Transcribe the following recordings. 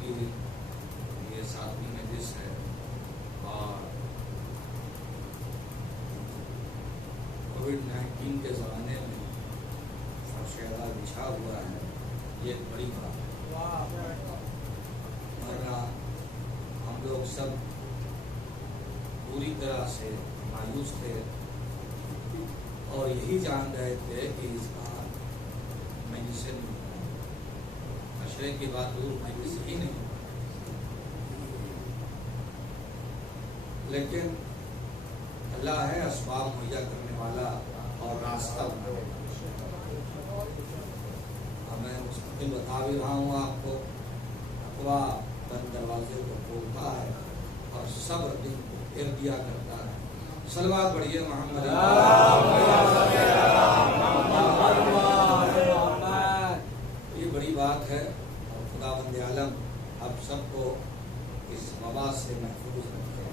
کی یہ 7ویں مجلس ہے اور کووڈ-19 کے زمانے میں فرشیدہ بچھا ہوا ہے، یہ ایک بڑی بات ہے، ورنہ ہم لوگ سب پوری طرح سے مایوس تھے اور یہی جان رہے تھے کہ اس بار مجلس مشرے کی بات دور مجلس ہی نہیں، لیکن اللہ ہے اسباب مہیا کرنے والا اور راستہ بنانے والا۔ میں مستقل بتا بھی رہا ہوں آپ کو، تقویٰ بند دروازے کو کھولتا ہے اور صبر دن کو پھیر دیا کرتا ہے۔ صلوات پڑھیے محمد۔ یہ بڑی بات ہے اور خدا بند عالم اب سب کو اس وبا سے محفوظ رکھے،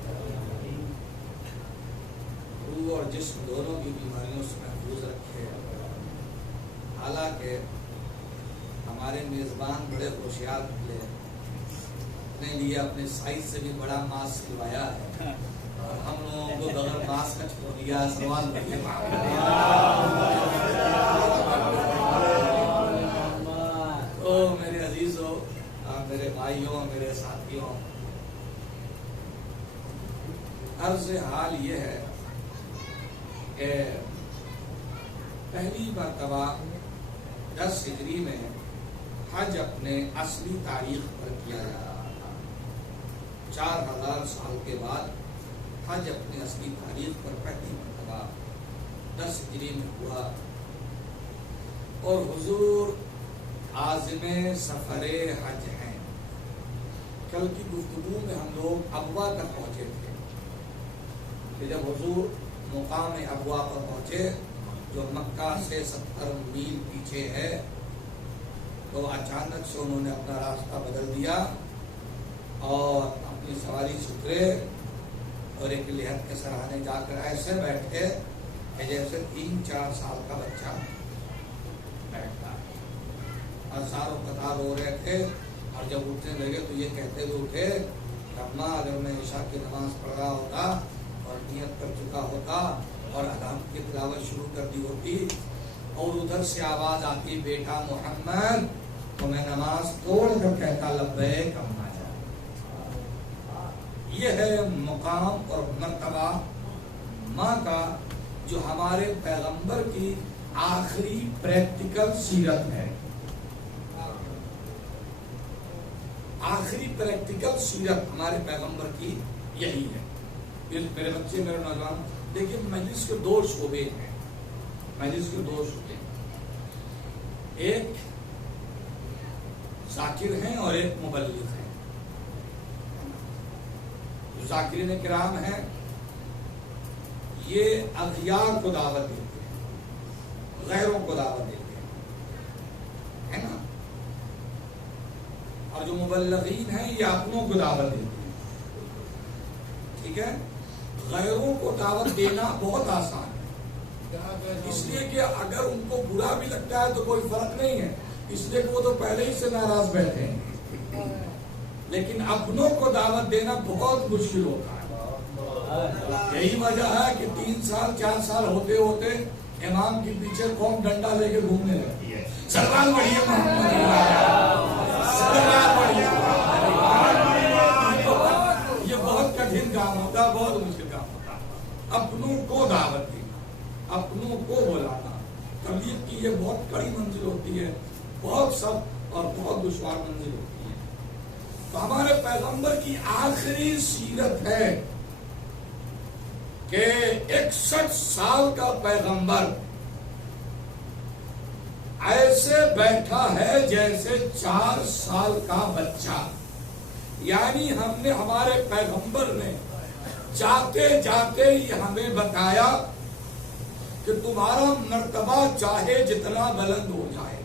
روح اور جسم دونوں کی بیماریوں سے محفوظ رکھے۔ حالانکہ ہمارے میزبان بڑے ہوشیار نکلے، اپنے لیے اپنے سائز سے بھی بڑا ماسک سلوایا ہے اور ہم لوگوں کو بغیر ماسک کا چھوڑ دیا۔ سوال بڑھیے تو میرے عزیزوں، میرے بھائیوں، میرے ساتھیوں، عرض حال یہ ہے کہ پہلی مرتبہ 10 ہجری میں حج اپنے اصلی تاریخ پر کیا جا رہا تھا۔ 4000 سال کے بعد حج اپنے اصلی تاریخ پر پہلی مرتبہ 10 ہجری میں ہوا اور حضور عازم سفر حج ہیں۔ کل کی گفتگو میں ہم لوگ ابوا تک پہنچے تھے کہ جب حضور مقام ابوا پر پہنچے جو مکہ سے 70 میل پیچھے ہے، تو اچانک سے انہوں نے اپنا راستہ بدل دیا اور اپنی سواری سے اترے اور ایک لحد کے سراہنے جا کر ایسے بیٹھے کہ جیسے 3-4 سال کا بچہ بیٹھتا ہے، اور ساروں قطار رو رہے تھے، اور جب اٹھنے لگے تو یہ کہتے ہوئے اٹھے کہ اماں اگر میں عشاء کی نماز پڑھ رہا ہوتا اور نیت کر چکا ہوتا اور اذان کی تلاوت شروع کر دی ہوتی اور ادھر سے آواز آتی بیٹا محمد، تو میں نماز توڑ کر کہتا لبیک اماں جان۔ یہ ہے مقام اور مرتبہ ماں کا جو ہمارے پیغمبر کی آخری پریکٹیکل سیرت ہے۔ آخری پریکٹیکل سیرت ہمارے پیغمبر کی یہی ہے۔ میرے بچے، میرے نوجوان، دیکھیں مجلس کے 2 شعبے ہیں، مجلس کے 2 شعبے، ایک ذاکر ہیں اور ایک مبلغ ہیں۔ جو ذاکرین کرام ہیں یہ اغیار کو دعوت دیتے ہیں، غیروں کو دعوت دیتے ہیں، ہے نا، اور جو مبلغین ہیں یہ اپنوں کو دعوت دیتے ہیں۔ ٹھیک ہے، غیروں کو دعوت دینا بہت آسان ہے، اس لیے کہ اگر ان کو برا بھی لگتا ہے تو کوئی فرق نہیں ہے، اس لیے کہ وہ تو پہلے ہی سے ناراض بیٹھے ہیں، لیکن اپنوں کو دعوت دینا بہت مشکل ہوتا ہے۔ یہی وجہ ہے کہ 3 سال 4 سال ہوتے ہوتے امام کے پیچھے قوم ڈنڈا لے کے گھومنے لگتی ہے۔ سلمان پڑھیے محمد، سلمان پڑھیے۔ یہ بہت کٹھن کام ہوتا ہے، بہت مشکل کام ہوتا ہے، اپنوں کو دعوت دینا، اپنوں کو بلانا۔ تبلیغ کی یہ بہت کڑی منزل ہوتی ہے، بہت سخت اور بہت دشوار منزل ہوتی ہے۔ تو ہمارے پیغمبر کی آخری سیرت ہے کہ 61 سال کا پیغمبر ایسے بیٹھا ہے جیسے 4 سال کا بچہ، یعنی ہم نے ہمارے پیغمبر نے جاتے جاتے ہی ہمیں بتایا کہ تمہارا مرتبہ چاہے جتنا بلند ہو جائے،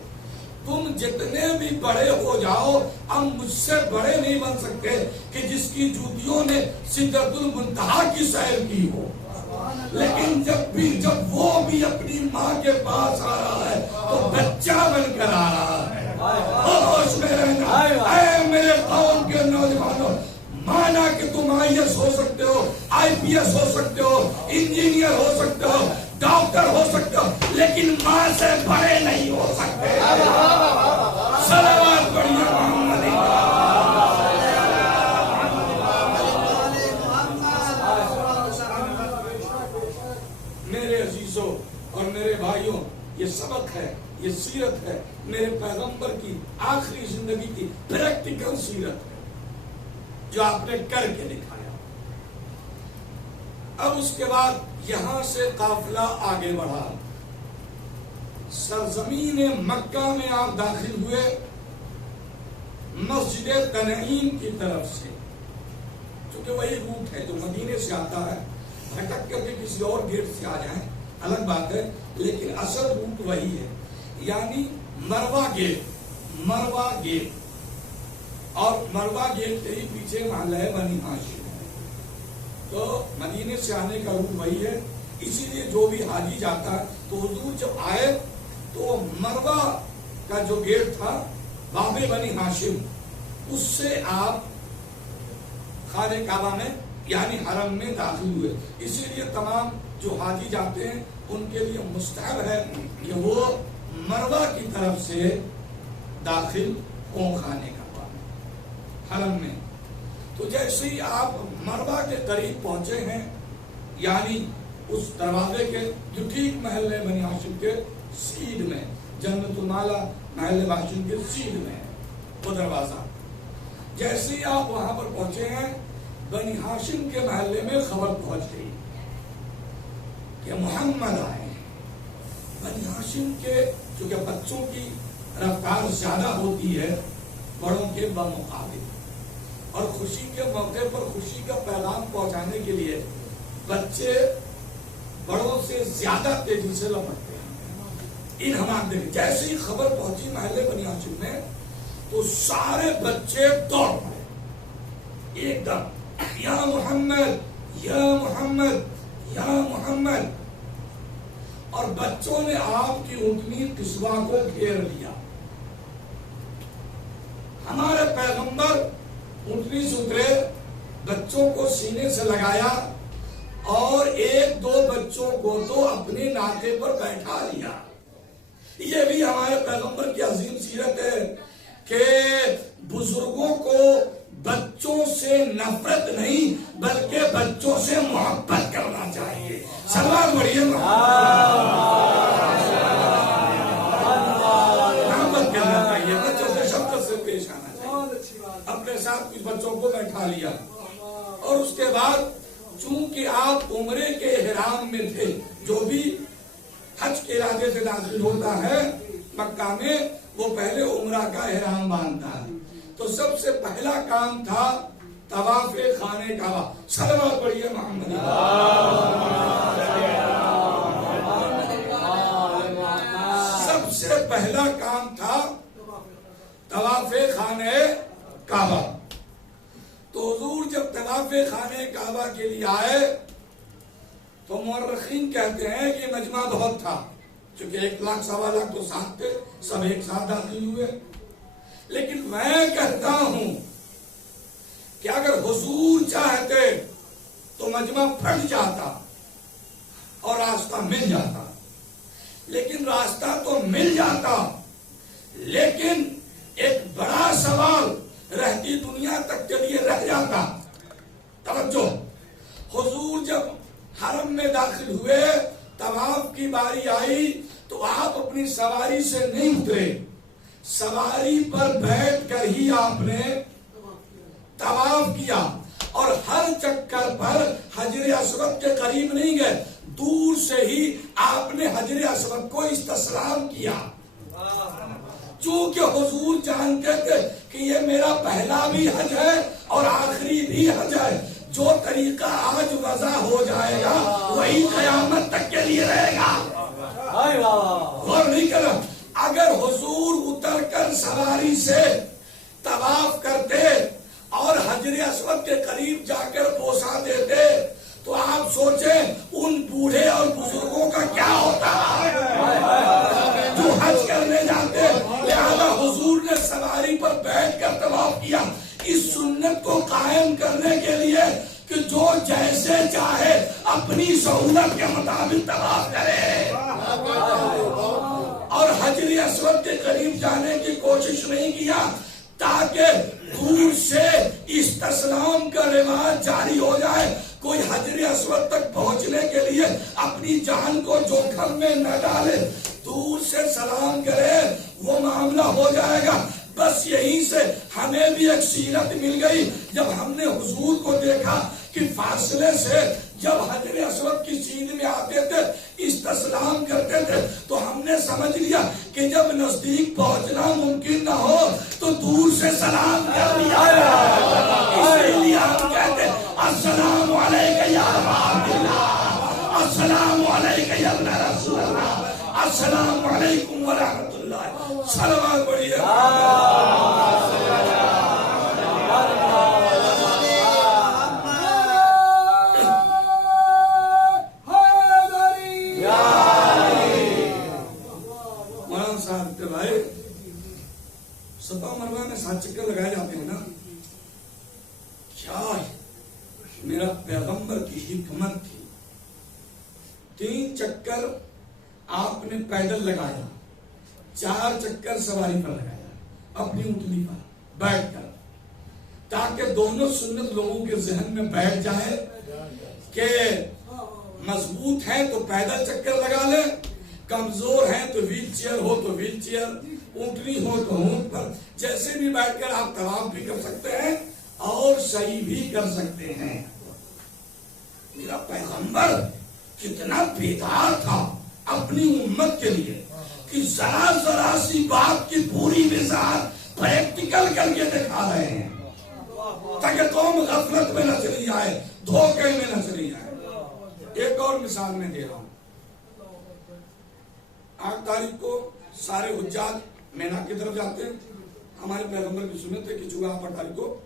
تم جتنے بھی بڑے ہو جاؤ، ہم مجھ سے بڑے نہیں بن سکتے کہ جس کی جوتیوں نے سدرۃ المنتہا کی سیر کی ہو، لیکن جب وہ بھی اپنی ماں کے پاس آ رہا ہے تو بچہ بن کر آ رہا ہے۔ ہوش میں رہنا، اے میرے قوم IPS ہو سکتے ہو, انجینئر ہو سکتے ہو, ڈاکٹر ہو سکتے ہو, لیکن ماں سے بڑے نہیں ہو سکتے. صلوات پڑھیے محمد. میرے عزیزوں اور میرے بھائیوں, یہ سبق ہے, یہ سیرت ہے میرے پیغمبر کی آخری زندگی کی پریکٹیکل سیرت ہے جو آپ نے کر کے دکھایا. اب اس کے بعد یہاں سے قافلہ آگے بڑھا, سرزمین مکہ میں آپ داخل ہوئے مسجد تنعیم کی طرف سے, کیونکہ وہی روٹ ہے جو مدینے سے آتا ہے. بھٹک کر کے کسی اور گیٹ سے آ جائیں الگ بات ہے, لیکن اصل روٹ وہی ہے, یعنی مروا گیٹ. مروا گیٹ, اور مروا گیٹ کے ہی پیچھے محلہ ہے بنی ہاشم. تو مدینے سے آنے کا روٹ وہی ہے, اسی لیے جو بھی حاجی جاتا ہے تو حضور جب آئے تو مروا کا جو گیٹ تھا باب بنی ہاشم, اس سے آپ خانہ کعبہ میں یعنی حرم میں داخل ہوئے. اسی لیے تمام جو حاجی جاتے ہیں ان کے لیے مستحب ہے کہ وہ مروا کی طرف سے داخل ہوں خانہ کعبہ میں, حرم میں. تو جیسے ہی آپ مروا کے قریب پہنچے ہیں, یعنی اس دروازے کے جو ٹھیک محلے بنی ہاشم کے سیدھ میں, جنت المالا محلے بنی ہاشم کے سیدھ میں ہے وہ دروازہ, جیسے ہی آپ وہاں پر پہنچے ہیں بنی ہاشم کے محلے میں خبر پہنچ گئی کہ محمد آئے ہیں. بنی ہاشم کے چونکہ بچوں کی رفتار زیادہ ہوتی ہے بڑوں کے بمقابل, اور خوشی کے موقع پر خوشی کا پیغام پہنچانے کے لیے بچے بڑوں سے زیادہ تیزی سے لپٹتے ہیں. ان ہمارے جیسے ہی خبر پہنچی محلے بنی ہاشم میں تو سارے بچے دوڑ پڑے ایک دم, یا محمد یا محمد یا محمد. اور بچوں نے آپ کی اونٹنی قصبہ کو گھیر لیا. ہمارے پیغمبر اونٹنی سے اترے, بچوں کو سینے سے لگایا اور ایک دو بچوں کو تو اپنے ناکے پر بیٹھا لیا. یہ بھی ہمارے پیغمبر کی عظیم سیرت ہے کہ بزرگوں کو بچوں سے نفرت نہیں بلکہ بچوں سے محبت کرنا چاہیے. صلوات پڑھیے محبت کرنا چاہیے, بچوں سے شفقت سے پیش آنا چاہیے. اپنے ساتھ کچھ بچوں کو بیٹھا لیا, اور اس کے بعد چونکہ آپ عمرے کے احرام میں تھے, جو بھی حج کے ارادے سے داخل ہوتا ہے مکہ میں وہ پہلے عمرہ کا احرام باندھتا ہے. تو سب سے پہلا کام تھا طواف خانہ کعبہ. صلوات پڑھیے محمد. سب سے پہلا کام تھا طواف خانہ کعبہ. تو حضور جب طواف خانہ کعبہ کے لیے آئے تو مورخین کہتے ہیں کہ مجمع بہت تھا, چونکہ 1 لاکھ سوا لاکھ تو ساتھ تھے, سب ایک ساتھ داخل ہوئے. لیکن میں کہتا ہوں کہ اگر حضور چاہتے تو مجمع پھٹ جاتا اور راستہ مل جاتا, لیکن راستہ تو مل جاتا, لیکن ایک بڑا سوال رہتی دنیا تک کے لیے رہ جاتا. توجہ, حضور جب حرم میں داخل ہوئے, طواف کی باری آئی تو آپ اپنی سواری سے نہیں اترے, سواری پر بیٹھ کر ہی آپ نے طواف کیا, اور ہر چکر پر حجر اسود کے قریب نہیں گئے, دور سے ہی آپ نے حجر اسود کو استسلام کیا. چونکہ حضور جانتے تھے کہ یہ میرا پہلا بھی حج ہے اور آخری بھی حج ہے, جو طریقہ آج وضع ہو جائے گا وہی قیامت تک کے لیے رہے گا. غور نہیں کرو, اگر حضور اتر کر سواری سے طواف کرتے اور حجر اسود کے قریب جا کر بوسا دیتے تو آپ سوچیں ان بوڑھے اور بزرگوں کا کیا ہوتا جو حج کرنے جاتے. لہذا حضور نے سواری پر بیٹھ کر طواف کیا, اس سنت کو قائم کرنے کے لیے کہ کہ جو جیسے چاہے اپنی سہولت کے مطابق طواف کرے اور حجر اسود کے قریب جانے کی کوشش نہیں کیا تاکہ دور سے استسلام کا رواج جاری ہو جائے. کوئی حجر اسود تک پہنچنے کے لیے اپنی جان کو جوخم میں نہ ڈالے, دور سے سلام کرے, وہ معاملہ ہو جائے گا. بس یہیں سے ہمیں بھی ایک سیرت مل گئی. جب ہم نے حضور کو دیکھا کہ فاصلے سے جب حجر اسود کی سیدھ میں آتے تھے استسلام کرتے تھے تو ہم نے سمجھ لیا کہ جب نزدیک پہنچنا ممکن نہ ہو تو دور سے سلام کر لیا. اسی لیے ہم کہتے السلام علیکم یا ابا عبداللہ, السلام علیکم یا ابن رسول اللہ, السلام علیکم ورحمۃ اللہ. صلوات پڑھیے. مولانا صاحب کے بھائی صفا مروہ میں 7 چکر لگائے جاتے ہیں نا, کیا میرا پیغمبر کی حکمت تھی. 3 چکر آپ نے پیدل لگایا, 4 چکر سواری پر لگایا اپنی اونٹنی پر بیٹھ کر, تاکہ دونوں سنت لوگوں کے ذہن میں بیٹھ جائے کہ مضبوط ہیں تو پیدل چکر لگا لیں, کمزور ہیں تو ویل چیئر ہو تو ویل چیئر, اونٹنی ہو تو اونٹ پر, جیسے بھی بیٹھ کر آپ طواف بھی کر سکتے ہیں اور صحیح بھی کر سکتے ہیں. میرا پیغمبر کتنا بیدار تھا اپنی امت کے لیے کہ ذرا ذرا سی بات کی پوری وضاحت پریکٹیکل کر کے دکھا رہے ہیں تاکہ قوم غفلت میں نہ چلی جائے, دھوکے میں نہ چلی جائے. ایک اور مثال میں دے رہا ہوں. 8 تاریخ کو سارے حجاج مینا کی طرف جاتے ہیں. ہمارے پیغمبر کی سنت ہے کہ چونکہ 8 تاریخ کو,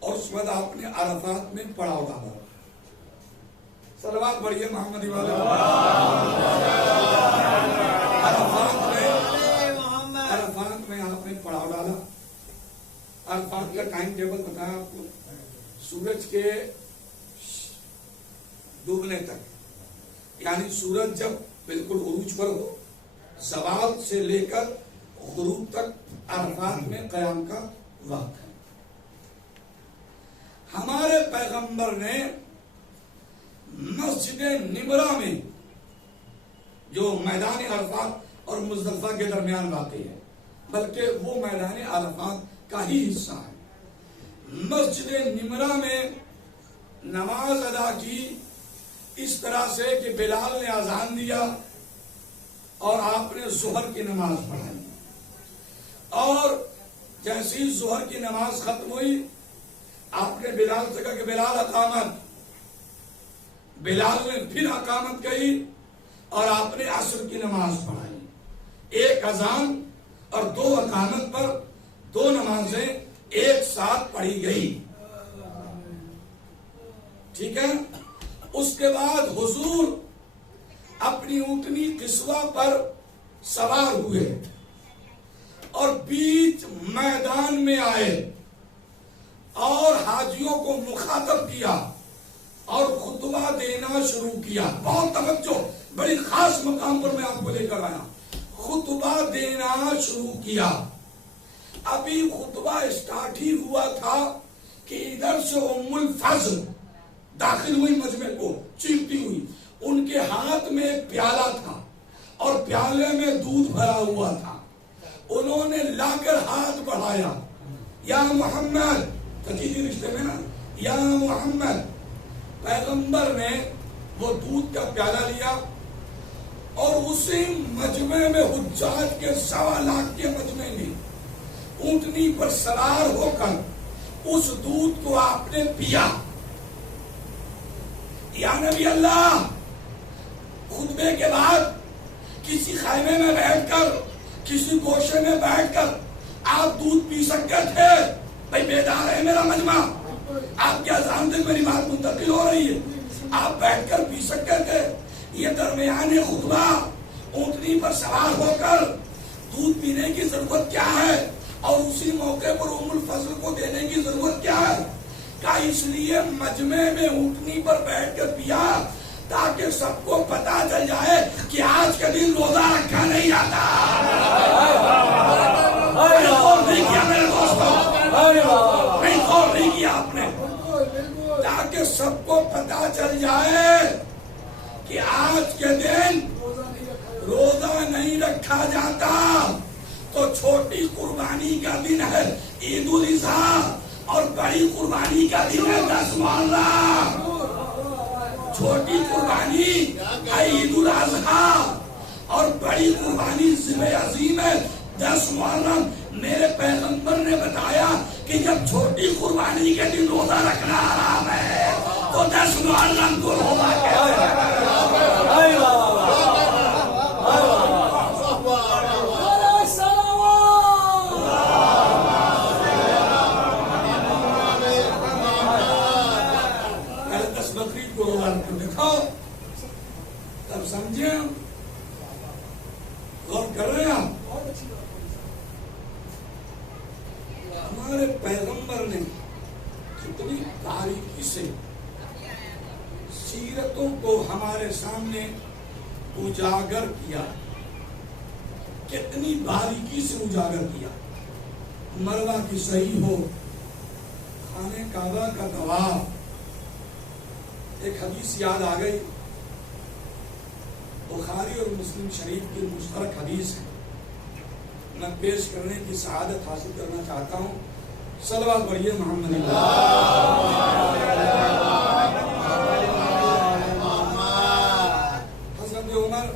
اور اس بعد آپ نے عرفات میں پڑاؤ ڈالا. صلوات پڑھیے محمدی والے. عرفات میں آپ نے پڑاؤ ڈالا. عرفات کا ٹائم ٹیبل بتایا آپ کو, سورج کے ڈوبنے تک, یعنی سورج جب بالکل عروج پر ہو, زوال سے لے کر غروب تک عرفات میں قیام کا وقت ہے. ہمارے پیغمبر نے مسجد نمرہ میں, جو میدان عرفات اور مزدلفہ کے درمیان واقع ہے, بلکہ وہ میدان عرفات کا ہی حصہ ہے, مسجد نمرہ میں نماز ادا کی اس طرح سے کہ بلال نے اذان دیا اور آپ نے ظہر کی نماز پڑھائی, اور جیسے ہی ظہر کی نماز ختم ہوئی آپ نے بلال سے کہا کہ بلال اقامت. بلال نے پھر اقامت کہی اور آپ نے عصر کی نماز پڑھائی. 1 اذان اور 2 اقامت پر 2 نمازیں ایک ساتھ پڑھی گئی. ٹھیک ہے. اس کے بعد حضور اپنی اونٹنی قصوہ پر سوار ہوئے اور بیچ میدان میں آئے اور حاجیوں کو مخاطب کیا اور خطبہ دینا شروع کیا. بہت توجہ, بڑی خاص مقام پر میں آپ کو لے کر آیا. خطبہ دینا شروع کیا. ابھی خطبہ اسٹارٹ ہی ہوا تھا کہ ادھر سے ام الفضل داخل ہوئی مجمع کو چیختی ہوئی. ان کے ہاتھ میں ایک پیالہ تھا اور پیالے میں دودھ بھرا ہوا تھا. انہوں نے لا کر ہاتھ بڑھایا, یا محمد, تقیدی رشتے میں نا, یا محمد. پیغمبر نے وہ دودھ کا پیالہ لیا اور اسی مجمع میں حجاج کے 1.25 لاکھ کے مجمع میں اونٹنی پر سوار ہو کر اس دودھ کو آپ نے پیا. یا نبی اللہ, خطبے کے بعد کسی خیمے میں بیٹھ کر, کسی گوشے میں بیٹھ کر آپ دودھ پی سکتے تھے. بھائی بیدار ہے میرا مجمع, آپ کے اذان سے میری بات منتقل ہو رہی ہے, آپ بیٹھ کر پی سکتے تھے. یہ درمیان خطبہ اونٹنی پر سوار ہو کر دودھ پینے کی ضرورت کیا ہے, اور اسی موقع پر ام الفضل کو دینے کی ضرورت کیا ہے؟ کا اس لیے مجمع میں اونٹنی پر بیٹھ کے پیا تاکہ سب کو پتا چل جائے کہ آج کے دن روزہ رکھا نہیں جاتا. نہیں کیا میرے دوستوں, نہیں کیا آپ نے, تاکہ سب کو پتا چل جائے کہ آج کے دن روزہ نہیں رکھا جاتا. تو چھوٹی قربانی کا دن ہے عید الاضحیٰ اور بڑی قربانی کا دن ہے 10 محرم. چھوٹی قربانی ہے عید الاضحیٰ اور بڑی قربانی ذبح عظیم ہے 10 محرم. میرے پیغمبر نے بتایا کہ جب چھوٹی قربانی کے دن روزہ رکھنا حرام ہے تو 10 محرم کو روزہ کیسے رکھنا. دکھاؤ تب سمجھے ہم, غور کر رہے ہیں ہم. ہمارے پیغمبر نے کتنی باریکی سے سیرتوں کو ہمارے سامنے اجاگر کیا, کتنی باریکی سے اجاگر کیا. مروہ کی صحیح ہو, خانہ کعبہ کا طواف. ایک حدیث یاد آ گئی, بخاری اور مسلم شریف کی مشترک حدیث ہے, میں پیش کرنے کی سعادت حاصل کرنا چاہتا ہوں. صلوات پڑھیے محمد حضرت عمر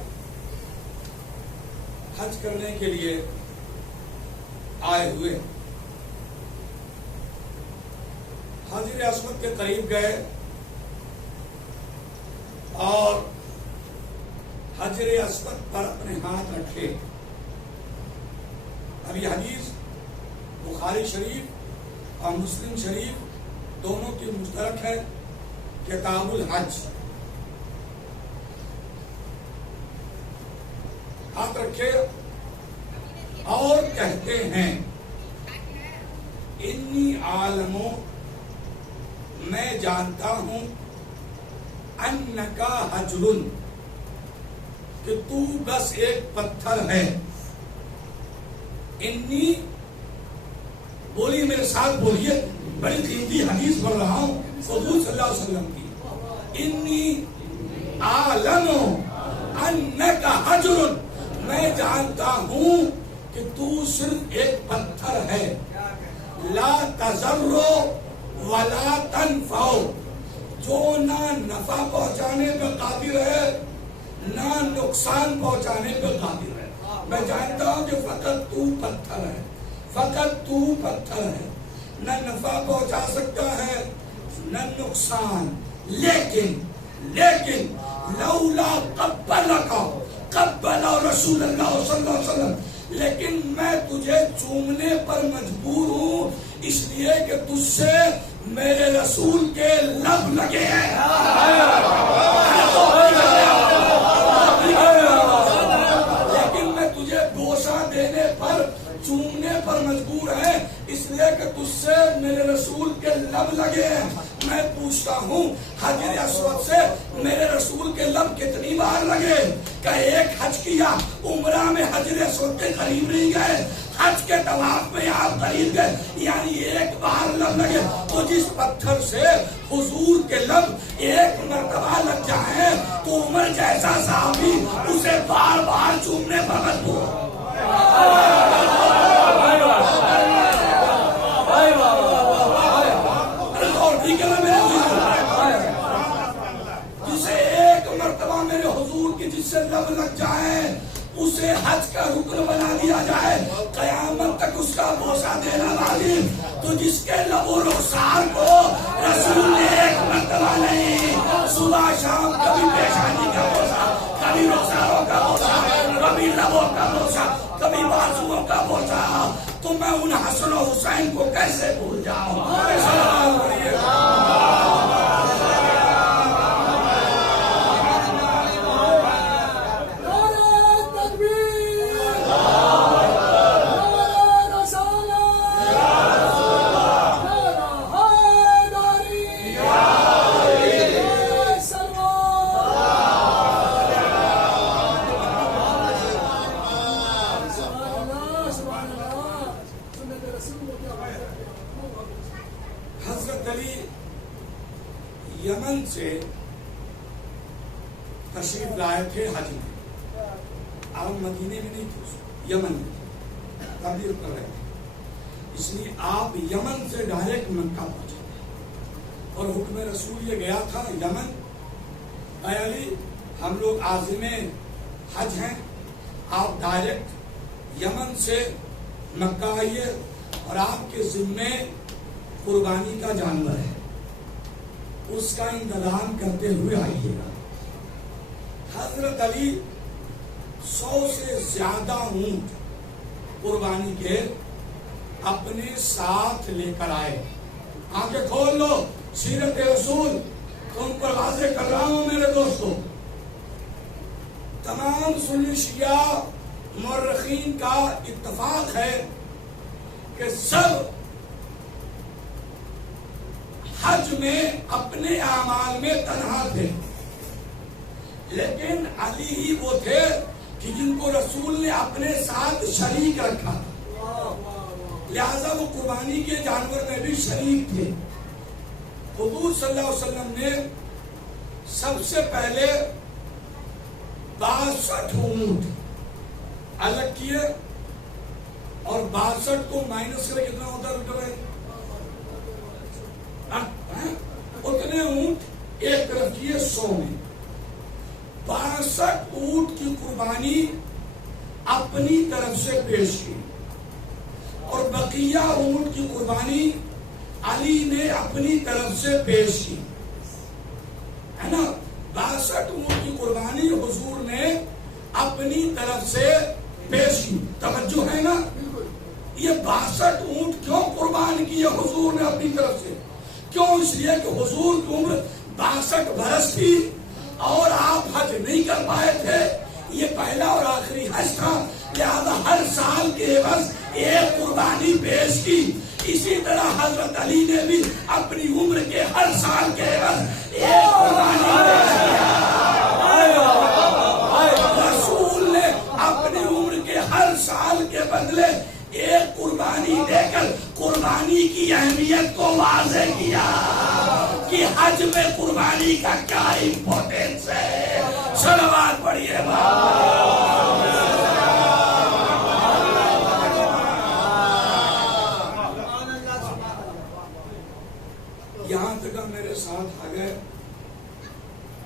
حج کرنے کے لیے آئے ہوئے, حجر اسود کے قریب گئے اور حجر اسود پر اپنے ہاتھ رکھے. اب یہ حدیث بخاری شریف اور مسلم شریف دونوں کی مشترک ہے, کتاب الحج. ہاتھ رکھے اور کہتے ہیں انی عالموں, میں جانتا ہوں, انکا حجر, کہ تو بس ایک پتھر ہے. انی بولیے, میرے ساتھ بولیے, بڑی قیمتی حدیث پڑھ رہا ہوں حضور صلی اللہ علیہ وسلم کی. انی عالم انکا حجر, میں جانتا ہوں کہ تو صرف ایک پتھر ہے. لا تضر ولا تنفع, جو نہ نفع پہنچانے پہ قادر ہے نہ نقصان پہنچانے پہ قادر ہے. میں جانتا ہوں کہ فقط تو پتھر ہے, فقط تو پتھر ہے, نہ نفع پہنچا سکتا ہے نہ نقصان. لیکن لولا قبل رسول اللہ صلی اللہ علیہ وسلم, لیکن میں تجھے چومنے پر مجبور ہوں اس لیے کہ تجھ سے میرے رسول کے لب لگے ہیں. لیکن میں تجھے بوسہ دینے پر چومنے پر مجبور ہے اس لیے کہ تجھ سے میرے رسول کے لب لگے ہیں. میں پوچھتا ہوں حجر اسود سے میرے رسول کے لب کتنی بار لگے؟ کہ ایک حج کیا, عمرہ میں حجر اسود کے قریب نہیں گئے, حج کے طواف میں آپ قریب گئے, یعنی ایک بار لب لگے. تو جس پتھر سے حضور کے لب ایک مرتبہ لگ جائیں تو عمر جیسا صحابی اسے بار بار چومنے پر مجبور. جسے ایک مرتبہ میرے حضور کی جس سے لب لگ جائے اسے حج کا رکن بنا دیا جائے, قیامت تک اس کا بوسہ دینا لازم. تو جس کے لب و رخسار کو رسول نے ایک مرتبہ نہیں, صبح شام کبھی پیشانی کا بوسہ, کبھی رخساروں کا بوسہ, کبھی لبوں کا بوسہ, کبھی بازوؤں کا بوسہ, تو میں ان حسن و حسین کو کیسے بھول جاؤں. سلام یمن سے تشریف لائے تھے حج میں. آپ مدینے میں نہیں تھے، یمن میں تھے، تبلیغ کر رہے تھے. اس لیے آپ یمن سے ڈائریکٹ مکہ پہنچے اور حکم رسول یہ گیا تھا یمن، اے علی ہم لوگ عازم حج ہیں، آپ ڈائریکٹ یمن سے مکہ آئیے اور آپ کے ذمے قربانی کا جانور ہے، اس کا انتظام کرتے ہوئے آئیے گا. حضرت علی 100 سے زیادہ اونٹ قربانی کے اپنے ساتھ لے کر آئے. آنکھیں کھول لو، سیرت رسول تم پر واضح کر رہا ہوں میرے دوستو. تمام سنی شیعہ مورخین کا اتفاق ہے کہ سب حج میں اپنے اعمال میں تنہا تھے، لیکن علی ہی وہ تھے کہ جن کو رسول نے اپنے ساتھ شریک رکھا تھا، لہذا وہ قربانی کے جانور میں بھی شریک تھے. حضور صلی اللہ علیہ وسلم نے سب سے پہلے 62 اونٹ الگ کیے اور 62 کو مائنس کرے کتنا ہوتا ہے؟ اتنے اونٹ ایک طرف کیے 100 میں. 62 اونٹ کی قربانی اپنی طرف سے پیش کی اور بقیہ اونٹ کی قربانی علی نے اپنی طرف سے پیش کی، ہے نا. 62 اونٹ کی قربانی حضور نے اپنی طرف سے پیش کی. توجہ ہے نا؟ یہ 62 اونٹ کیوں قربان کیے حضور نے اپنی طرف سے؟ کیوں؟ اس لیے کہ حضور کی عمر 62 برس تھی اور آپ حج نہیں کر پائے تھے. یہ پہلا اور آخری حج تھا، لہذا ہر سال کے عوض ایک قربانی پیش کی. اسی طرح حضرت علی نے بھی اپنی عمر کے ہر سال کے عوض ایک قربانی پیش کیا. رسول نے اپنی عمر کے ہر سال کے بدلے ایک قربانی دے کر قربانی کی اہمیت کو واضح کیا کہ حج میں قربانی کا کیا امپورٹنس ہے. صلوات پڑھیے. یہاں تک میرے ساتھ آ گئے.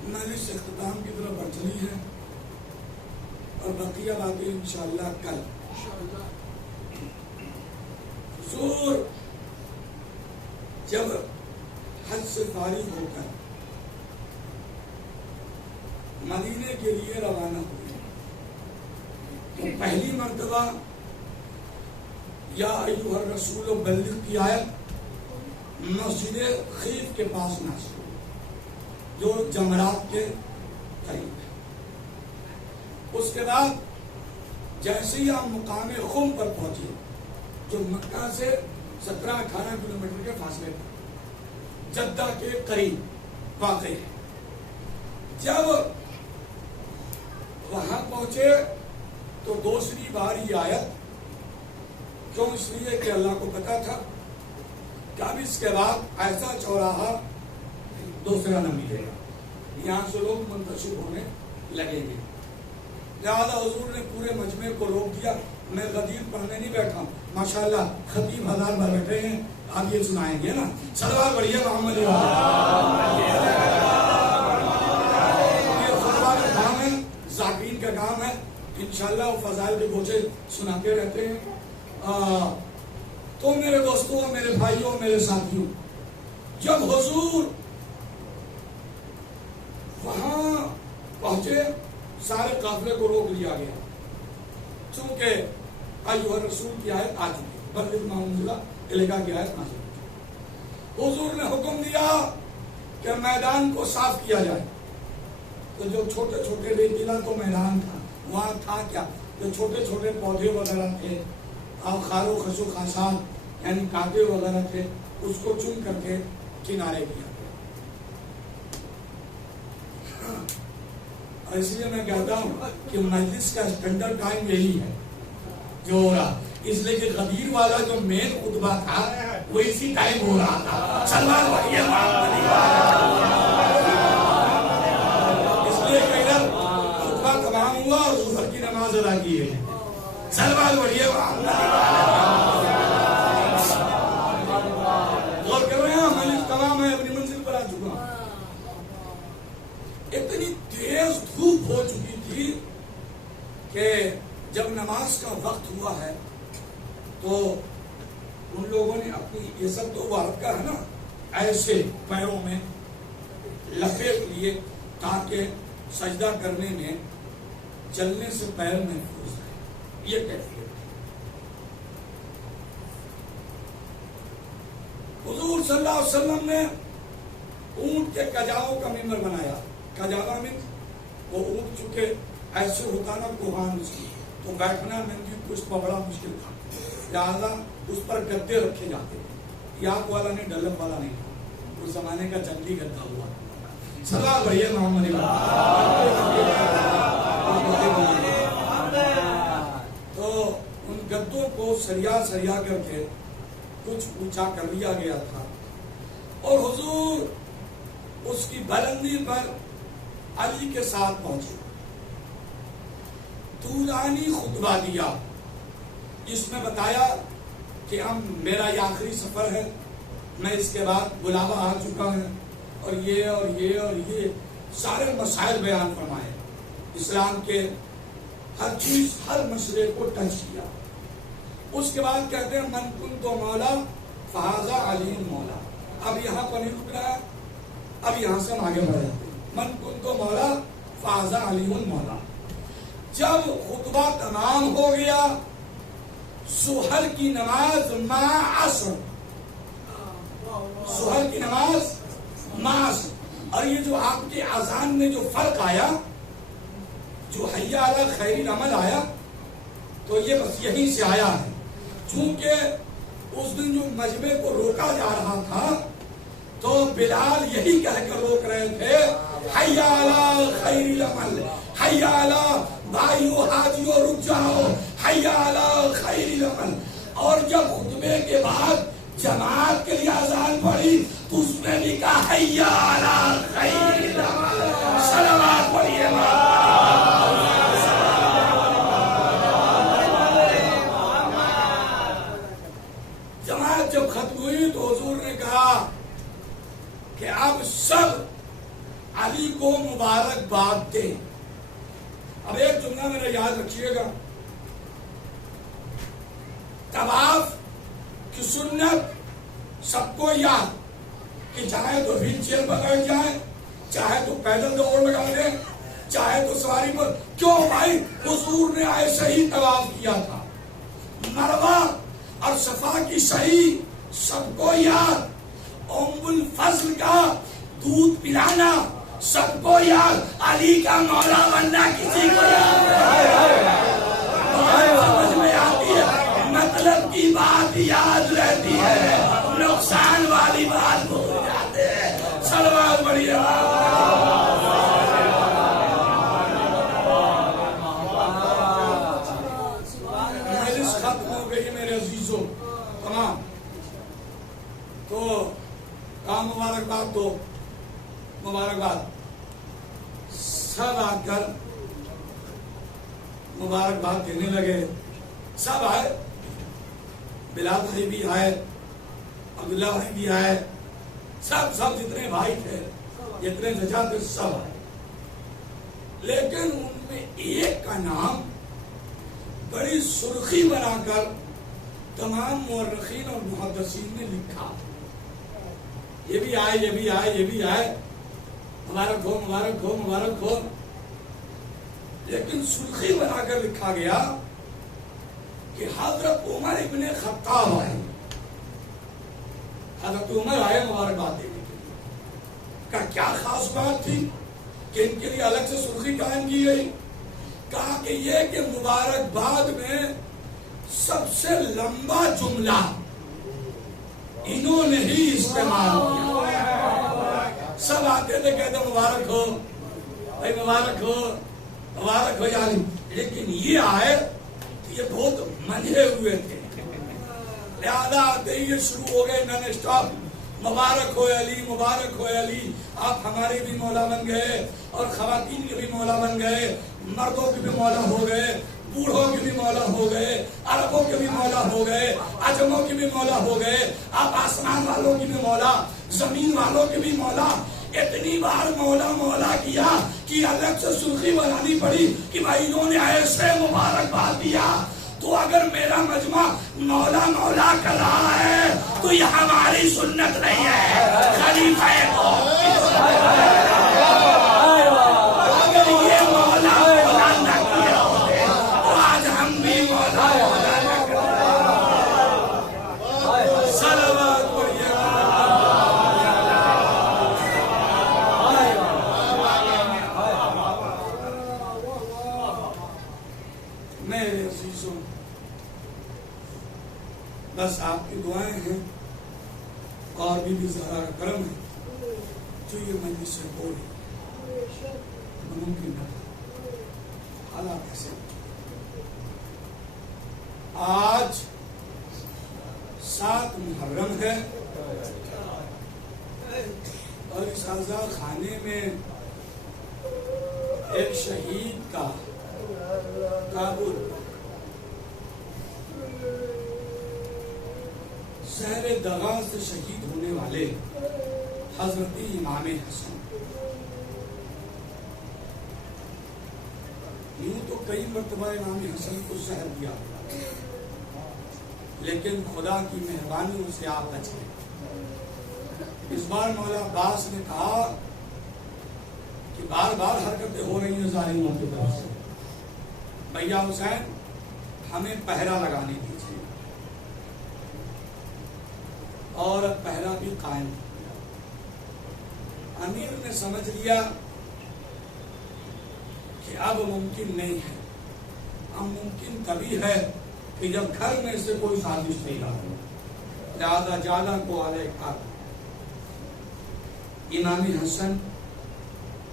مجلس اختتام کی طرف بڑھ چلی ہے اور بقیہ باتیں انشاءاللہ کل. حضور جب حج سے فارغ ہو کر مدینے کے لیے روانہ ہوئے تو پہلی مرتبہ یا ایھا الرسول بلغ کی آیت مسجد خیف کے پاس نازل ہوئی جو جمرات کے قریب ہے. اس کے بعد جیسے ہی آپ مقام خم پر پہنچے جو مکہ سے 17-18 کلومیٹر کے فاصلے پر جدہ کے قریب واقع ہے. جب وہاں پہنچے تو دوسری بار یہ آیت، کیوں؟ اس لیے کہ اللہ کو پتا تھا کہ اب اس کے بعد ایسا چوراہا دوسرا نہ ملے گا، یہاں سے لوگ منتشر ہونے لگیں گے. لہٰذا حضور نے پورے مجمع کو روک دیا. میں غدیر پڑھنے نہیں بیٹھا ہوں، ماشاءاللہ خطیب 1000 بار بیٹھے ہیں، آپ یہ سنائیں گے نا. صلوات پڑھیے محمد. یہ خطبہ کا کام ہے، ذاکرین کا کام ہے. انشاءاللہ وہ فضائل کے بوجھے سناتے رہتے ہیں. تو میرے دوستوں، میرے بھائیوں، میرے ساتھیوں، جب حضور وہاں پہنچے سارے قافلے کو روک لیا گیا چونکہ ایھا الرسول کی آیت آ چکی، بلغ ما انزل الیک کی آیت نازل ہو چکی. حضور نے حکم دیا کہ میدان کو صاف کیا جائے. تو جو چھوٹے چھوٹے ریتیلا تو میدان تھا، وہاں تھا کیا؟ جو چھوٹے چھوٹے پودے وغیرہ تھے، خار و خس و خاشاک یعنی کانٹے وغیرہ تھے، اس کو چن کر کے کنارے کیا. اور اس لیے میں کہتا ہوں کہ مجلس کا اسٹینڈرڈ ٹائم یہی ہے جو ہو رہا، اس لیے کہ غدیر والا جو مین خطبہ تھا وہ اسی ٹائم ہو رہا تھا. سلمان بھائی ادا کیے ہیں. سلوات پڑھیے. غور کر رہے ہیں؟ میں تمام میں اپنی منزل پر آ چکا ہوں. اتنی تیز دھوپ ہو چکی تھی کہ جب نماز کا وقت ہوا ہے تو ان لوگوں نے اپنی، یہ سب تو عورت کا ہے نا، ایسے پیروں میں لپیٹ لیے تاکہ سجدہ کرنے میں چلنے سے پیر محفوظ رہے. یہ کیفیت حضور صلی اللہ علیہ وسلم نے اونٹ کے کجاؤں کا ممبر بنایا. کجاوا میں وہ اونٹ چکے ایسے ہوتا نا کوہان اس کی، تو بیٹھنا ننگی پشت پر بڑا مشکل تھا، لہٰذا اس پر گدے رکھے جاتے تھے. یاک والا نہیں، ڈلب والا نہیں تھا، اس زمانے کا جنگلی گدا ہوا. سلام بھائی محمد. تو ان گدوں کو سریا کر کے کچھ اونچا کر لیا گیا تھا اور حضور اس کی بلندی پر علی کے ساتھ پہنچے. طولانی خطبہ دیا جس میں بتایا کہ میرا یہ آخری سفر ہے، میں اس کے بعد بلاوا آ چکا ہے، اور یہ سارے مسائل بیان فرمائے. اسلام کے ہر چیز، ہر مسئلے کو ٹچ کیا. اس کے بعد کہتے ہیں من کنت مولا فہذا علی مولا. اب یہاں پر نہیں رک رہا ہے، اب یہاں سے ہم آگے بڑھ جاتے ہیں. من کنت مولا فہذا علی مولا. جب خطبہ تمام ہو گیا، سحر کی نماز مع عصر، سحر کی نماز مع عصر. اور یہ جو آپ کے اذان میں جو فرق آیا، جو حی علی خیر العمل آیا، تو یہ بس یہیں سے آیا ہے. چونکہ اس دن جو مجمع کو روکا جا رہا تھا تو بلال یہی کہہ کر روک رہے تھے حی علی خیر العمل، حی علی بھائیو حاجیو رک جاؤ، حی علی خیر العمل. اور جب خطبے کے بعد جماعت کے لیے اذان پڑھی تو اس میں بھی کہا حی علی خیر العمل. صلوات پڑھیے. جماعت جب ختم ہوئی تو حضور نے کہا کہ اب سب علی کو مبارکباد دیں. اب ایک جملہ میرا یاد رکھیے گا، طواف کی سنت سب کو یاد، کہ چاہے تو ویل چیئر پر بیٹھ جائیں، چاہے تو پیدل دوڑ لگا دیں، چاہے تو سواری پر. کیوں بھائی؟ حضور نے ایسے ہی طواف کیا تھا. مروہ اور صفا کی صحیح سب کو یاد. ام الفضل کا دودھ پلانا سب کو یاد. علی کا مولا بننا کسی کو یاد سمجھ میں آتی ہے. مطلب کی بات یاد رہتی ہے، نقصان والی بات بھول جاتے ہیں. صلوات پڑھیے. مجلس ختم ہو گئی میرے عزیزوں تمام. تو کام مبارکباد دو، مبارکباد. سب آ کر مبارکباد دینے لگے. سب آئے، بلال بھائی بھی آئے، عبداللہ بھائی بھی آئے، سب جتنے بھائی تھے، جتنے چچا تھے، سب آئے. لیکن ان میں ایک کا نام بڑی سرخی بنا کر تمام مورخین اور محدثین نے لکھا. یہ بھی آئے، یہ بھی آئے، یہ بھی آئے، مبارک ہو، مبارک ہو، مبارک ہو. لیکن سرخی بنا کر لکھا گیا کہ حضرت عمر ابن خطاب آئے. حضرت عمر آئے مبارکباد دینے کے لیے. کا کیا خاص بات تھی کہ ان کے لیے الگ سے سرخی قائم کی گئی؟ کہا کہ یہ کہ مبارکباد میں سب سے لمبا جملہ انہوں نے ہی استعمال کیا. سب آتے تھے کہتے مبارک ہو بھائی، مبارک ہو، مبارک ہو یعنی. لیکن یہ آئے یہ بہت منجے ہوئے تھے، لہذا آتے ہی یہ شروع ہو گئے نان اسٹاپ. مبارک ہو علی، مبارک ہو علی، آپ ہمارے بھی مولا بن گئے اور خواتین کے بھی مولا بن گئے، مردوں کے بھی مولا ہو گئے. بوڑھوں کے بھی مولا ہو گئے، عربوں کے بھی مولا ہو گئے، عجموں کے بھی مولا ہو گئے، آپ آسمان والوں کے بھی مولا، زمین والوں کے بھی مولا۔ اتنی بار مولا مولا کیا کہ الگ سے سرخی بنانی پڑی کہ بھائی انہوں نے ایسے مبارکباد دیا۔ تو اگر میرا مجمع مولا مولا کر رہا ہے تو یہ ہماری سنت نہیں ہے، خلیفہ کو اگر یہ مولا مولا نہ کیے ہوتے تو آج ہم بھی مولا مولا نہ کرتے۔ صلوات پڑھیے۔ میرے عزیزوں، بس آپ کی دعائیں ہیں اور بھی ذرا کرم ہے جو یہ مجلس سے بولے ممکن نہ حالات ایسے۔ آج 7 محرم ہے اور اس آزاد خانے میں ایک شہید کا کابل زہر دغا سے شہید ہونے والے حضرت امام حسن، یوں تو کئی مرتبہ امام حسن کو زہر دیا لیکن خدا کی مہربانی سے آپ بچ گئے۔ اس بار مولا عباس نے کہا کہ بار بار حرکتیں ہو رہی ہیں ظالموں کی طرف سے، بھیا حسین ہمیں پہرا لگانے دیجیے، اور پہرا بھی قائم کیا۔ امیر نے سمجھ لیا کہ اب ممکن نہیں ہے، اب ممکن تبھی ہے کہ جب گھر میں سے کوئی سازش نہیں آتی، لہذا جالا کو علیہ کار۔ امام حسن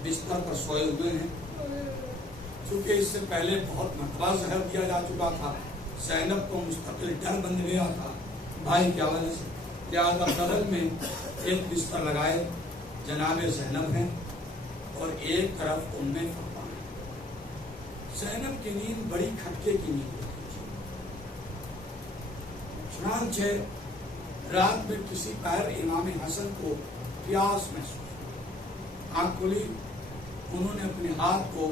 بستر پر سوئے ہوئے ہیں، چونکہ اس سے پہلے بہت مرتبہ زہر دیا جا چکا تھا، زینب کو مستقل ڈر بن گیا تھا بھائی کی وجہ سے، لہٰذا بغل میں ایک بستر لگائے، جناب زینب ہیں اور ایک طرف ام فاطمہ ہے۔ زینب کی نیند بڑی کھٹکے کی نیند ہوتی ہے، چنانچہ رات میں کسی پہر امام حسن کو پیاس محسوس، آنکھ کھلی، انہوں نے اپنے ہاتھ کو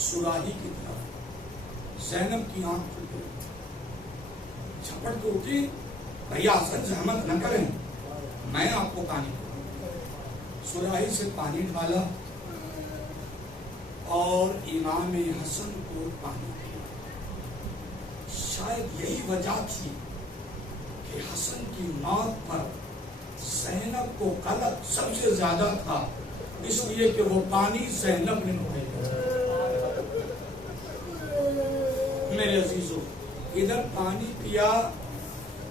سراہی کی طرف، زینب کی آنکھ کھل گئی، جھپٹ کے اٹھی، بھیا حسن زحمت نہ کریں، میں آپ کو پانی دوں۔ سراہی سے پانی ڈالا اور امام حسن کو پانی دیا۔ شاید یہی وجہ تھی کہ حسن کی موت پر زینب کو قلق سب سے زیادہ تھا، اس لیے کہ وہ پانی زینب نے بھیجا۔ میرے عزیزوں، ادھر پانی پیا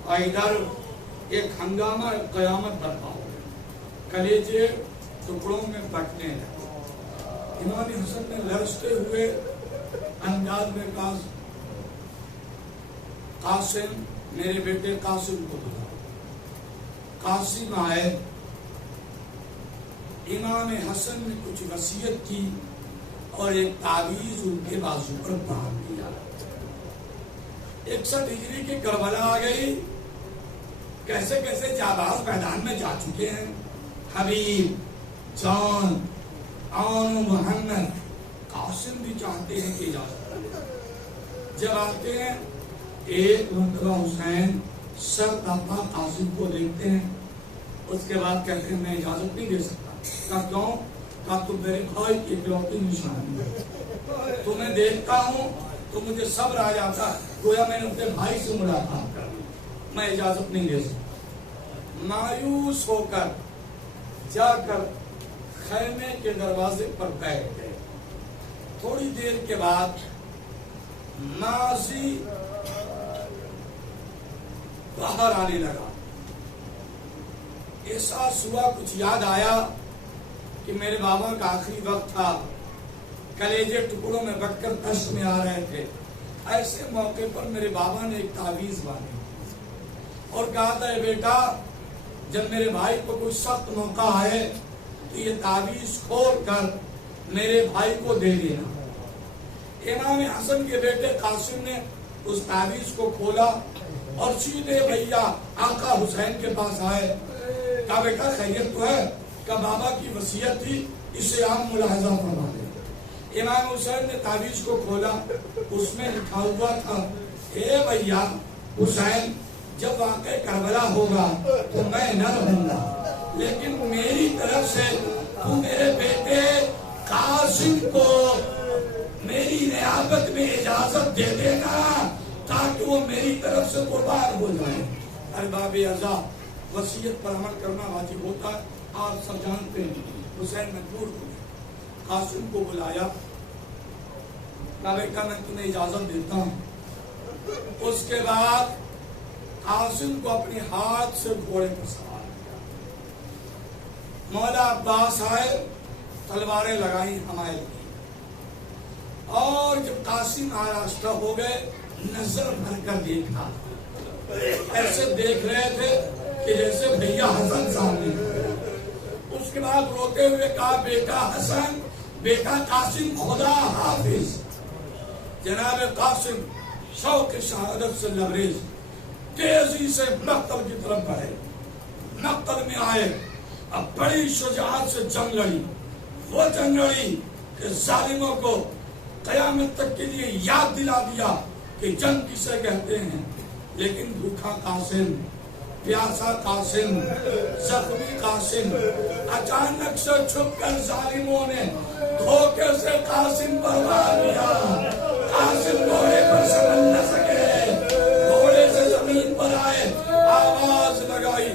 اور ادھر ایک ہنگامہ قیامت برپا ہو گیا، کلیجے ٹکڑوں میں بٹنے لگے۔ امام حسن نے لرزتے ہوئے انداز میں کہا، قاسم، میرے بیٹے قاسم کو بلا۔ قاسم آئے، امام حسن نے کچھ وصیت کی اور ایک تعویذ ان کے بازو پر باندھ دیا۔ 61 ہجری کی کربلا آ گئی، کیسے کیسے جاباز میدان میں جا چکے ہیں، حبیب، جان، آن محمد۔ قاسم بھی چاہتے ہیں کہ اجازت، جب آتے ہیں ایک مرتبہ حسین سر داپا قاسم کو دیکھتے ہیں، اس کے بعد کہتے ہیں میں اجازت نہیں دے سکتا۔ کہا کیوں؟ کہا تم میرے بھائی کی اکلوتی نشانی ہے، تمہیں دیکھتا ہوں تو مجھے صبر آ جاتا، گویا میں نے اپنے بھائی سے ملاقات کر لی، میں اجازت نہیں دے سکتا۔ مایوس ہو کر جا کر خیمے کے دروازے پر بیٹھ گئے۔ تھوڑی دیر کے بعد ماضی باہر آنے لگا، احساس ہوا، کچھ یاد آیا کہ میرے بابا کا آخری وقت تھا، کلیجے ٹکڑوں میں بٹ کر تشت میں آ رہے تھے۔ ایسے موقع پر میرے بابا نے ایک تعویذ باندھی اور کہا تھا، اے بیٹا، جب میرے بھائی کو کوئی سخت موقع ہے تو یہ تعویذ کھول کر میرے بھائی کو دے دینا۔ امام حسن کے بیٹے قاسم نے اس تعویذ کو کھولا اور سیدھے بھیا آقا حسین کے پاس آئے. کہا بیٹا خیریت تو ہے؟ کہ بابا کی وصیت تھی، اسے آپ ملاحظہ فرما لیں. امام حسین نے تعویذ کو کھولا، اس میں لکھا ہوا تھا اے بھیا حسین جب واقع کربلا ہوگا تو میں نہ رہوں گا، لیکن میری طرف سے تو میرے بیٹے قاسم کو میری نیابت میں اجازت دے دینا تاکہ وہ میری طرف سے قربان ہو جائے. ارباب اعضاء وصیت پر عمل کرنا واجب ہوتا ہے، آپ سب جانتے ہیں. حسین مجبور ہو گئے، قاسم کو بلایا، کہا بیٹا میں تمہیں اجازت دیتا ہوں. اس کے بعد قاسم کو اپنے ہاتھ سے گھوڑے پر سوار کیا. مولا عباس آئے، تلواریں لگائیں حمائل کی، اور جب قاسم آراستہ ہو گئے نظر بھر کر دیکھا، ایسے دیکھ رہے تھے کہ جیسے بھیا حسن سامنے. اس کے بعد روتے ہوئے کہا بیٹا حسن، بیٹا قاسم خدا حافظ. جناب قاسم شوق شہادت سے لبریز تیزی سے مقتل کی طرف بڑھے. مقتل میں آئے، اب بڑی شجاعت سے جنگ لڑی. وہ جنگ لڑی کہ ظالموں کو قیامت تک کے لیے یاد دلا دیا کہ جنگ کسے کہتے ہیں. لیکن بھوکا قاسم، پیاسا قاسم، زخمی قاسم، اچانک سے چھپ کر ظالموں نے دھوکے سے قاسم پر مار دیا. قاسم گھوڑے پر سنبھل نہ سکے، گھوڑے سے زمین پر آئے، آواز لگائی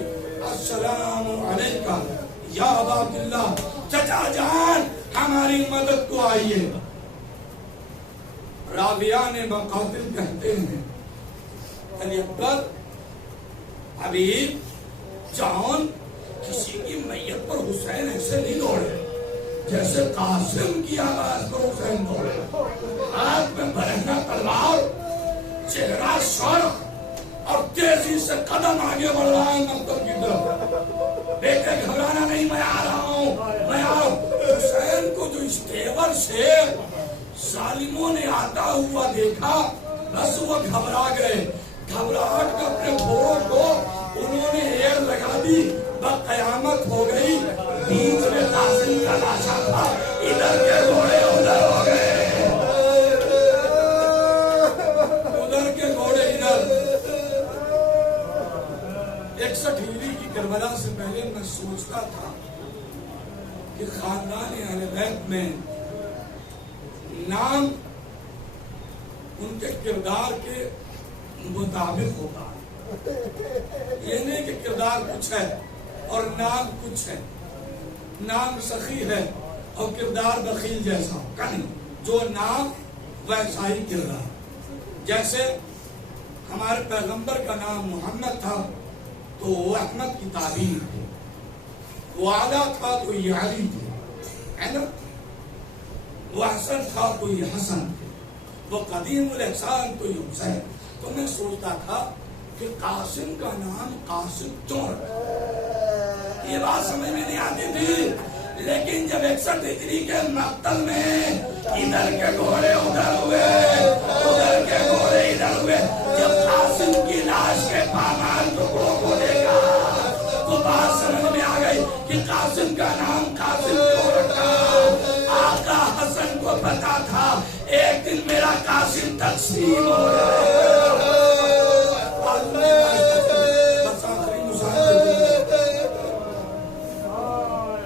السلام علیکم یا ابا عبداللہ، چچا جان ہماری مدد کو آئیے. راویان مقاتل کہتے ہیں علی اکبر حبیب جان کسی کی میت پر حسین ایسے نہیں دوڑے جیسے قاسم کی آواز پر حسین دوڑے. ہاتھ میں برہنہ تلوار، چہرہ سرخ اور تیزی سے قدم آگے بڑھ رہا ہے مقتل کی طرف. بیٹے گھبرانا نہیں، میں آ رہا ہوں، میں آ رہا ہوں. حسین کو جو اس تیور سے ظالموں نے آتا ہوا دیکھا، بس وہ گھبرا گئے. گھبراہٹ میں اپنے گھوڑوں کو انہوں نے ایڑ لگا دی. قیامت ہو گئی، بیچ میں قاسم کا لاشا تھا، ادھر کے گھوڑے ادھر ہو گئے، ادھر کے گھوڑے ادھر. 61 ہجری کی کربلا سے پہلے میں سوچتا تھا کہ خاندان اہل بیت میں نام ان کے کردار کے مطابق ہوگا. یہ نہیں کہ کردار کچھ ہے اور نام کچھ ہے، نام سخی ہے اور کردار بخیل جیسا نہیں. جو نام ویسا ہی کردار. جیسے ہمارے پیغمبر کا نام محمد تھا تو وہ احمد کی تعبیر تھی، وہ اعلیٰ تھا تو یہ علی تھے، ہے نا. وہ حسن تھا تو یہ حسن تھے، وہ قدیم الاحسان تو یہ حسین. تو میں سوچتا تھا کہ قاسم کا نام قاسم کیوں رکھا؟ یہ بات سمجھ میں نہیں آتی تھی. لیکن جب 61 ہجری کے مقتل میں ادھر کے گھوڑے ادھر ہوئے، ادھر کے گھوڑے ادھر ہوئے، جب قاسم کی لاش کے پامال ٹکڑوں کو دیکھا تو بات سمجھ میں آ گئی کہ قاسم کا نام قاسم کیوں رکھا. آقا حسن کو پتا تھا ایک دن میرا قاسم تقسیم ہو جائے.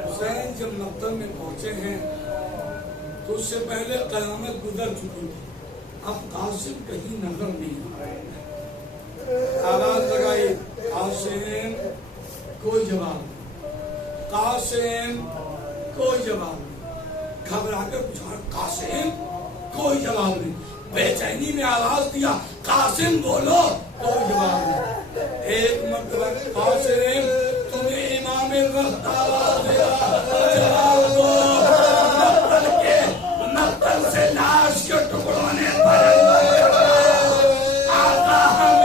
حسین جب مقتل میں پہنچے ہیں تو اس سے پہلے قیامت گزر چکی تھی. اب قاسم کہیں نظر نہیں آ رہے. آواز لگائی قاسم، کوئی جواب نہیں. قاسم، کوئی جواب نہیں. گھبرا کر پوچھا قاسم، کوئی جواب نہیں. بے چینی میں آواز دیا قاسم بولو، کوئی جواب نہیں. ایک مرتبہ قاسم تمہیں امام وقت آواز دیا، جواب دو. مقتل سے لاش کے ٹکڑوں نے آقا ہم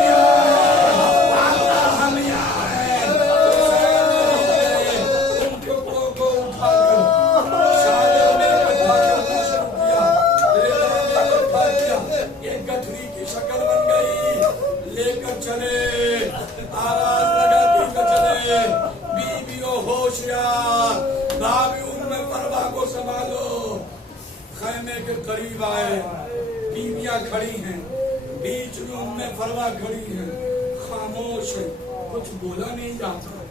یہاں ہیں. ان ٹکڑوں کو اٹھا کر شادر میں اکٹھا کرنا شروع کیا. آواز لگاتی تو چلے بیویوں ہوشیار، بھابیوں میں پروا کو سنبھالو۔ خیمے کے قریب آئے، بیویاں کھڑی ہیں، بیچ میں ام فروا کھڑی ہیں، خاموش ہے، کچھ بولا نہیں جاتا۔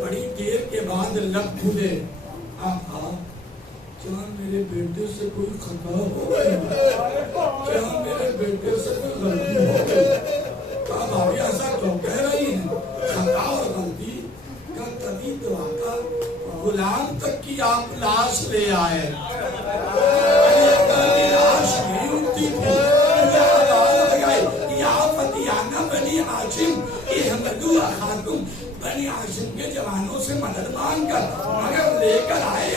بڑی دیر کے بعد لب کھلے، آقا کیا میرے بیٹے سے کوئی خطا ہو گئی؟ کیا میرے بیٹے سے کوئی غلطی ہو گئی؟ کہا بھابی ایسا کیوں کہہ رہی ہیں؟ خطا اور غلطی کا کبھی تو آقا غلام تک کی آپ لاش لے آئے، لاش نہیں اٹھتی تھی، یا فتیانہ بنی ہاشم احمدو اخاکم، بنی ہاشم کے جوانوں سے مدد مانگ کر مگر لے کر آئے۔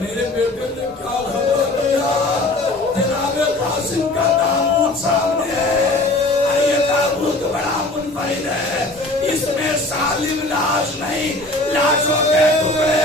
میرے بیٹے نے کیا خبر کیا؟ جناب قاسم کا تابوت سامنے ہے، یہ تابوت بڑا منفرد ہے، اس میں سالم لاش نہیں، لاشوں کے ٹکڑے